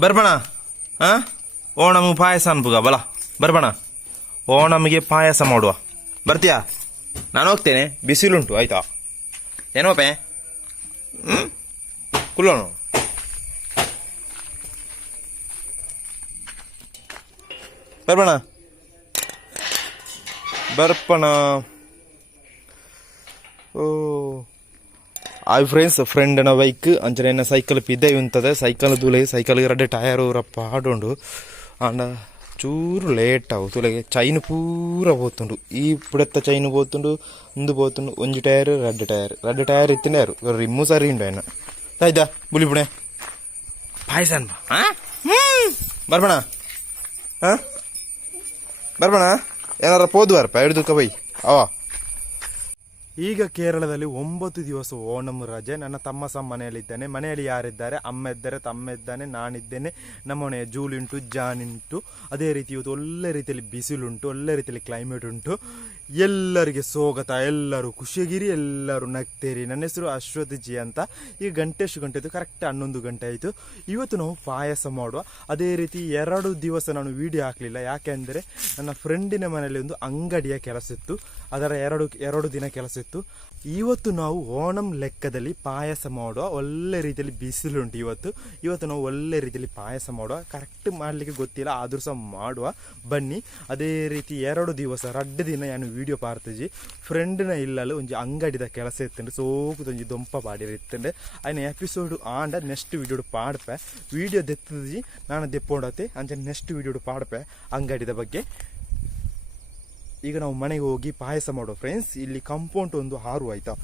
ಬರ್ಬಣ, ಹಾ? ಓಣಮ್ಗೆ ಪಾಯಸ ಅನ್ಪುಗ ಬಲ, ಬರ್ಬಣ. ಓಣಮ್ಗೆ ಪಾಯಸ ಮಾಡುವ. ಬರ್ತೀಯಾ? ನಾನು ಹೋಗ್ತೇನೆ, ಬಿಸಿಲುಂಟು, ಆಯ್ತಾ? ಏನೋಪೆ ಹ್ಞೂ ಕುಲ್ಲೋಣ. ಬರ್ಬಣ. ಬರ್ಪಣ. ಓ. ಹಾಯ್ ಫ್ರೆಂಡ್ಸ್ ಫ್ರೆಂಡ್ ನ ಬೈಕ್ ಅಂಚನೆ ಸೈಕಲ್ ಪಿದ್ದೆ ಉಂತದ ಸೈಕಲ್ ತೂಲೆ ಸೈಕಲ್ಗೆ ರಡ್ಡೆ ಟಯರ್ ಊರ ಪಾಡುಂಡು ಆಂಡ ಚೂರು ಲೇಟ್ ಅವು ತೂಲೆಗೆ ಚೈನ್ ಪೂರ ಪೋತುಂಡು ಈ ಇಪ್ಪುಡೆತ್ತ ಚೈನ್ ಪೋತುಂಡು ಇಂದು ಪೋತುಂಡು ಒಂಜಿ tyre red tyre red tyre ಇತ್ತಿನಾರು rim ಸರಿ ಉಂಡು ಆಯ್ನ ಆಯ್ತಾ ಬುಲಿ ಬುಣೆ ಪಾಯ್ಸನ್ ಬರ್ಬಣ ಬರ್ಬಣ ಏನಾರ ಪೋದು ಬರ್ಪ ಹಿಡ್ದು ಕೈ ಅವ ಈಗ ಕೇರಳದಲ್ಲಿ ಒಂಬತ್ತು ದಿವಸ ಓಣಂ ರಜೆ. ನನ್ನ ತಮ್ಮ ಸಹ ಮನೆಯಲ್ಲಿದ್ದಾನೆ. ಮನೆಯಲ್ಲಿ ಯಾರಿದ್ದಾರೆ? ಅಮ್ಮ ಇದ್ದಾರೆ ತಮ್ಮ ಇದ್ದಾನೆ ನಾನಿದ್ದೇನೆ. ನಮ್ಮ ಮನೆಯ ಜೂಲುಂಟು, ಜಾನುಂಟು. ಅದೇ ರೀತಿ ಇವತ್ತು ಒಳ್ಳೆ ರೀತಿಯಲ್ಲಿ ಬಿಸಿಲುಂಟು, ಒಳ್ಳೆ ರೀತಿಯಲ್ಲಿ ಕ್ಲೈಮೇಟ್ ಉಂಟು. ಎಲ್ಲರಿಗೆ ಸ್ವಾಗತ. ಎಲ್ಲರೂ ಖುಷಿಗಿರಿ ಎಲ್ಲರೂ ನಗ್ತೇರಿ. ನನ್ನ ಹೆಸರು ಅಶ್ವಥ್ ಜಿ ಅಂತ. ಈಗ ಗಂಟೆ ಎಷ್ಟು ಗಂಟೆ ಆಯಿತು ಕರೆಕ್ಟ್ ಹನ್ನೊಂದು ಗಂಟೆ ಆಯಿತು. ಇವತ್ತು ನಾವು ಪಾಯಸ ಮಾಡುವ. ಅದೇ ರೀತಿ ಎರಡು ದಿವಸ ನಾನು ವಿಡಿಯೋ ಹಾಕಲಿಲ್ಲ. ಯಾಕೆಂದರೆ ನನ್ನ ಫ್ರೆಂಡಿನ ಮನೆಯಲ್ಲಿ ಒಂದು ಅಂಗಡಿಯ ಕೆಲಸ ಇತ್ತು. ಅದರ ಎರಡು ಎರಡು ದಿನ ಕೆಲಸ ಇತ್ತು. ಇವತ್ತು ನಾವು ಓಣಂ ಲೆಕ್ಕದಲ್ಲಿ ಪಾಯಸ ಮಾಡುವ ಒಳ್ಳೆ ರೀತಿಯಲ್ಲಿ ಬಿಸಿಲುಂಟು ಇವತ್ತು. ಇವತ್ತು ನಾವು ಒಳ್ಳೆ ರೀತಿಯಲ್ಲಿ ಪಾಯಸ ಮಾಡುವ ಕರೆಕ್ಟ್ ಮಾಡಲಿಕ್ಕೆ ಗೊತ್ತಿಲ್ಲ, ಆದರೂ ಸಹ ಮಾಡುವ. ಬನ್ನಿ, ಅದೇ ರೀತಿ ಎರಡು ದಿವಸ, ರಡ್ಡ ದಿನ ನಾನು ವಿಡಿಯೋ ಪಾರ್ತಿಜಿ ಫ್ರೆಂಡ್ನ ಇಲ್ಲಲು ಒಂಜಿ ಅಂಗಡಿದ ಕೆಲಸ ಇತ್ತಂಡು ಸೋಕು ಒಂಜಿ ದೊಂಪ ಪಾಡಿ ಇತ್ತಂಡೆ ಅಯ್ನ ಎಪಿಸೋಡ್ ಆಂಡ ನೆಕ್ಸ್ಟ್ ವಿಡಿಯೋ ಪಾಡ್ಪೆ. ವಿಡಿಯೋ ದೆತ್ತದಿ ನಾನು ದೆಪ್ಪೋಡತ್ತೆ, ಅಂಚೆ ನೆಕ್ಸ್ಟ್ ವಿಡಿಯೋ ಪಾಡ್ಪೆ ಅಂಗಡಿದ ಬಗ್ಗೆ. ಈಗ ನಾವು ಮನೆಗೆ ಹೋಗಿ ಪಾಯಸ ಮಾಡೋ ಫ್ರೆಂಡ್ಸ್ ಇಲ್ಲಿ ಕಂಪೌಂಡ್ ಒಂದು ಹಾರು ಆಯ್ತಾ?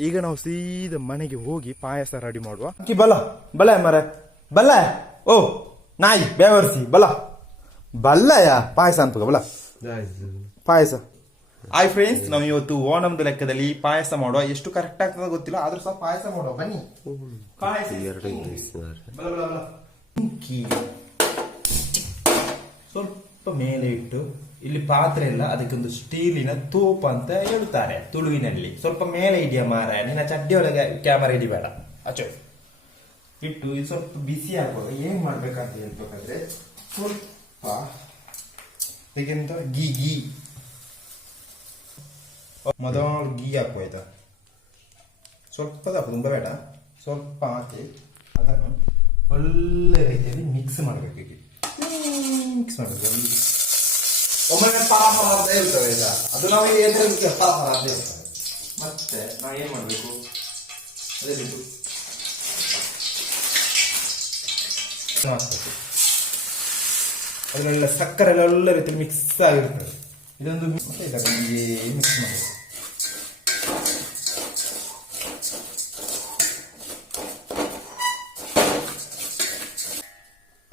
ಈಗ ನಾವು ಸೀದಾ ಮನೆಗೆ ಹೋಗಿ ಪಾಯಸ ರೆಡಿ ಮಾಡುವ. ಅಕ್ಕಿ ಬಲ ಬಲ ಮರ ಬಲ್ಲ ಓ ನಾಯಿ ಬೇವರ್ಸಿ ಬಲ. ಬಲ್ಲಯ ಪಾಯಸ ಅಂತ ಬಲ. ಪಾಯಸ. ಆಯ್ ಫ್ರೆಂಡ್ಸ್ ನಾವು ಇವತ್ತು ಓಣಮ್ದು ಲೆಕ್ಕದಲ್ಲಿ ಪಾಯಸ ಮಾಡುವ. ಎಷ್ಟು ಕರೆಕ್ಟ್ ಆಗ್ತದ ಗೊತ್ತಿಲ್ಲ ಆದ್ರೂ ಸಹ ಪಾಯಸ ಮಾಡುವ. ಬನ್ನಿ. ಪಾಯಸ. ಸ್ವಲ್ಪ ಮೇಲೆ ಇಟ್ಟು ಇಲ್ಲಿ ಪಾತ್ರೆ ಇಲ್ಲ ಅದಕ್ಕೊಂದು ಸ್ಟೀಲಿನ ತೂಪ ಅಂತ ಹೇಳ್ತಾರೆ ತುಳುವಿನಲ್ಲಿ. ಸ್ವಲ್ಪ ಮೇಲೆ ಇದೆಯಾ ಮಾರ ನಿನ್ನ ಚಡ್ಡಿ ಒಳಗೆ ಕ್ಯಾಮರಾ ಹಿಡಿಬೇಡ ಅಚೋ ಇಟ್ಟು ಇದು ಸ್ವಲ್ಪ ಬಿಸಿ ಆಗುವಾಗ ಏನ್ ಮಾಡ್ಬೇಕಂತ ಹೇಳ್ಬೇಕಾದ್ರೆ ಸ್ವಲ್ಪ ಹೇಗೆಂತ ಗೀ ಗೀ. ಮೊದಲು ಗೀ ಹಾಕು ಸ್ವಲ್ಪ ತುಂಬ ಬೇಡ. ಸ್ವಲ್ಪ ಹಾಕಿ ಅದನ್ನು ಒಳ್ಳೆ ರೀತಿಯಲ್ಲಿ ಮಿಕ್ಸ್ ಮಾಡಬೇಕು ಮಿಕ್ಸ್ ಮಾಡಬೇಕು ಒಮ್ಮೆ ಪರ ಪರ ಅಂತ ಹೇಳ್ತವೆ ಆಯ್ತಾ ಅದು ನಾವು ಎದುರಿಗೆ ಪರ ಪರ ಅಂತ ಹೇಳ್ತವೆ ಮತ್ತೆ ನಾವು ಏನ್ ಮಾಡಬೇಕು ಅದೇ ಬಿಟ್ಟು ಮಾಡ್ಬೇಕು ಅದನ್ನೆಲ್ಲ ಸಕ್ಕರೆ ಎಲ್ಲ ಒಳ್ಳೆ ರೀತಿಯಲ್ಲಿ ಮಿಕ್ಸ್ ಆಗಿರ್ತದೆ ಇದೊಂದು ಮತ್ತೆ ಇದಕ್ಕೆ ಮಿಕ್ಸ್ ಮಾಡಬೇಕು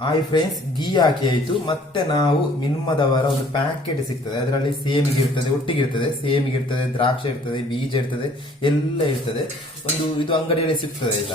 ಆಯ್ ಫ್ರೆಂಡ್ಸ್ ಗೀ ಹಾಕಿ ಆಯ್ತು. ಮತ್ತೆ ನಾವು ಮಿನ್ಮದವರ ಒಂದು ಪ್ಯಾಕೆಟ್ ಸಿಗ್ತದೆ. ಅದರಲ್ಲಿ ಸೇಮ್ ಇರ್ತದೆ, ಒಟ್ಟಿಗೆ ಇರ್ತದೆ. ಸೇಮ್ ಇರ್ತದೆ, ದ್ರಾಕ್ಷಿ ಇರ್ತದೆ, ಬೀಜ ಇರ್ತದೆ, ಎಲ್ಲ ಇರ್ತದೆ. ಒಂದು ಇದು ಅಂಗಡಿಯಲ್ಲಿ ಸಿಗ್ತದೆ ಇಲ್ಲ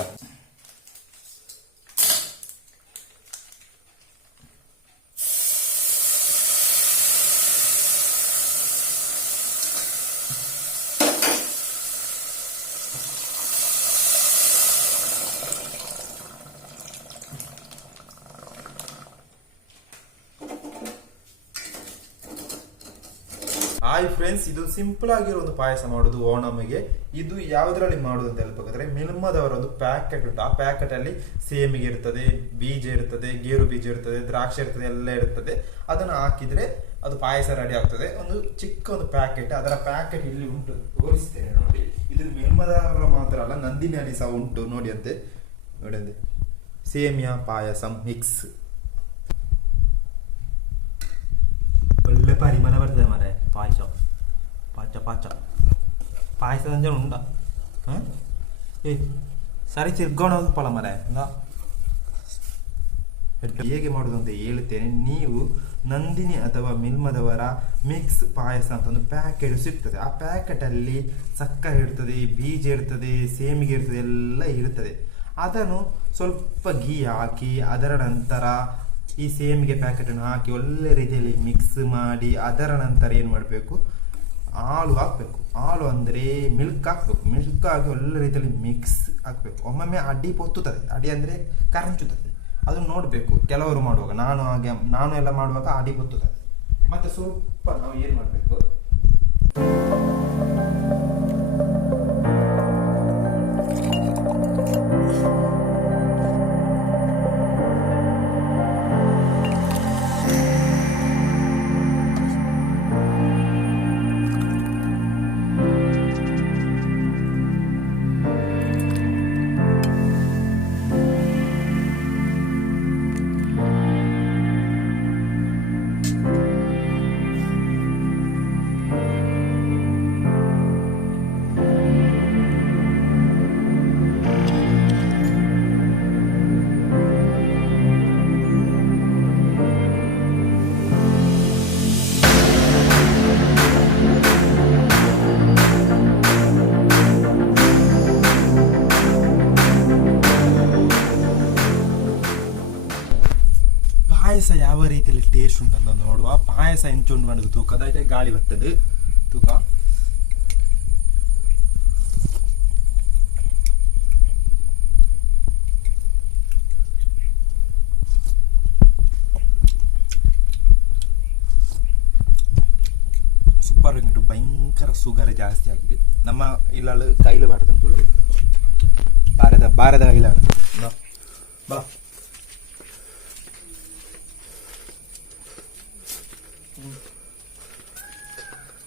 ಹಾಯ್ ಫ್ರೆಂಡ್ಸ್ ಇದು ಸಿಂಪಲ್ ಆಗಿರೋ ಒಂದು ಪಾಯಸ ಮಾಡೋದು ಓಣಮಿಗೆ ಇದು ಯಾವುದರಲ್ಲಿ ಮಾಡೋದು ಅಂತ ಹೇಳ್ಬೇಕಾದ್ರೆ, ಮಿಲ್ಮದವರ ಒಂದು ಪ್ಯಾಕೆಟ್ ಉಂಟು. ಆ ಪ್ಯಾಕೆಟ್ ಅಲ್ಲಿ ಸೇಮಿಗೆ ಇರ್ತದೆ, ಬೀಜ ಇರ್ತದೆ, ಗೇರು ಬೀಜ ಇರ್ತದೆ, ದ್ರಾಕ್ಷಿ ಇರ್ತದೆ, ಎಲ್ಲ ಇರ್ತದೆ. ಅದನ್ನು ಹಾಕಿದ್ರೆ ಅದು ಪಾಯಸ ರೆಡಿ ಆಗ್ತದೆ. ಒಂದು ಚಿಕ್ಕ ಒಂದು ಪ್ಯಾಕೆಟ್ ಅದರ ಪ್ಯಾಕೆಟ್ ಇಲ್ಲಿ ಉಂಟು ತೋರಿಸ್ತೇನೆ ನೋಡಿ. ಇದು ಮಿಲ್ಮದವರ ಮಾತ್ರ ಅಲ್ಲ ನಂದಿನಿ ಸಹ ಉಂಟು. ನೋಡಿ ಅಂತೆ ನೋಡಿ ಅಂತೆ. ಸೇಮಿಯಾ ಪಾಯಸಂ ಮಿಕ್ಸ್ ಒಳ್ಳೆ ಪರಿಮಳ ಬರ್ತದೆ ಮಾರೆ ಪಾಯಸ ಪಾಚ ಪಾಚ ಪಾಯಸದ ಅಂಜ ಉಂಡ ಹ? ಸರಿ ತಿರ್ಗೋಣ ಪಲ ಮರೆ ಹೇಗೆ ಮಾಡೋದು ಅಂತ ಹೇಳ್ತೇನೆ ನೀವು ನಂದಿನಿ ಅಥವಾ ಮಿಲ್ಮದವರ ಮಿಕ್ಸ್ ಪಾಯಸ ಅಂತ ಒಂದು ಪ್ಯಾಕೆಟ್ ಸಿಗ್ತದೆ ಆ ಪ್ಯಾಕೆಟಲ್ಲಿ ಸಕ್ಕರೆ ಇರ್ತದೆ ಬೀಜ ಇರ್ತದೆ ಸೇಮಿಗೆ ಇರ್ತದೆ ಎಲ್ಲ ಇರ್ತದೆ ಅದನ್ನು ಸ್ವಲ್ಪ ಗೀ ಹಾಕಿ ಅದರ ನಂತರ ಈ ಸೇಮಿಗೆ ಪ್ಯಾಕೆಟ್ ಅನ್ನು ಹಾಕಿ ಒಳ್ಳೆ ರೀತಿಯಲ್ಲಿ ಮಿಕ್ಸ್ ಮಾಡಿ, ಅದರ ನಂತರ ಏನು ಮಾಡಬೇಕು? ಹಾಲು ಹಾಕಬೇಕು. ಹಾಲು ಅಂದರೆ ಮಿಲ್ಕ್ ಹಾಕಬೇಕು. ಮಿಲ್ಕ್ ಹಾಕಿ ಒಳ್ಳೆ ರೀತಿಯಲ್ಲಿ ಮಿಕ್ಸ್ ಹಾಕಬೇಕು. ಒಮ್ಮೊಮ್ಮೆ ಅಡಿ ಪೊತ್ತುತ್ತದೆ. ಅಡಿ ಅಂದರೆ ಕರಂಚುತ್ತದೆ. ಅದನ್ನು ನೋಡಬೇಕು. ಕೆಲವರು ಮಾಡುವಾಗ. ನಾನು ಹಾಗೆ, ನಾನು ಎಲ್ಲ ಮಾಡುವಾಗ ಅಡಿ ಪೊತ್ತುತ್ತದೆ. ಮತ್ತು ಸ್ವಲ್ಪ ನಾವು ಏನು ಮಾಡಬೇಕು? ಯಾವ ರೀತಿಯಲ್ಲಿ ಟೇಸ್ಟ್ ಅಂತ ನೋಡುವ. ಪಾಯಸ ಎಂಚುಂಡು ಮಾಡೋದು ತೂಕದ ಗಾಳಿ ಬರ್ತದೆ. ತೂಕ. ಸೂಪರ್ ಉಂಟು. ಭಯಂಕರ ಸುಗರ್ ಜಾಸ್ತಿ ಆಗಿದೆ. ನಮ್ಮ ಇಲ್ಲ ಕೈಲು ಬಾರದು ಬಾರದ ಬಾರದ ಕೈಲ ಬಾ.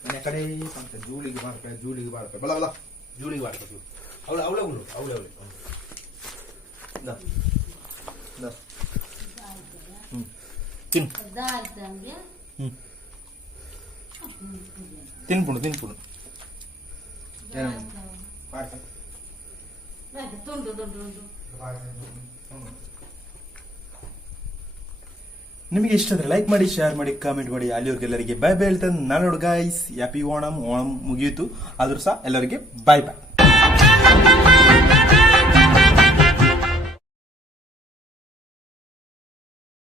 ಮನೆ ಕಡೆ ಅಂತ ಜೂಳಿಗೆ ಮಾಡ್ಬೇಕು ಜೂಳಿಗೆ ಮಾಡ್ಬೇಕು ಬಲ ಬಲ ಜೂಳಿಗೆ ಮಾಡ್ಬೇಕು ಅವಳು ಅವಳ ಅವಳು ಅವಳು ಅವಳು ಹ್ಞೂ ತಿನ್ನು ಹ್ಞೂ ತಿನ್ಪುಣು ತಿನ್ಪುಣು ಪಾಯಸ ತುಂಡು ತುಂಡು ತುಂಡು ನಿಮಗೆ ಇಷ್ಟ ಆದರೆ ಲೈಕ್ ಮಾಡಿ ಶೇರ್ ಮಾಡಿ ಕಾಮೆಂಟ್ ಮಾಡಿ. ಅಲ್ಲಿವ್ರಿಗೆಲ್ಲರಿಗೆ ಬೈ ಬೈ ಹೇಳ್ತಾನೆ. ನಾನು ಗೈಸ್ ಹ್ಯಾಪಿ ಓಣಂ ಓಣಂ ಮುಗಿಯಿತು. ಆದ್ರೂ ಸಹ ಎಲ್ಲರಿಗೆ ಬಾಯ್ ಬಾಯ್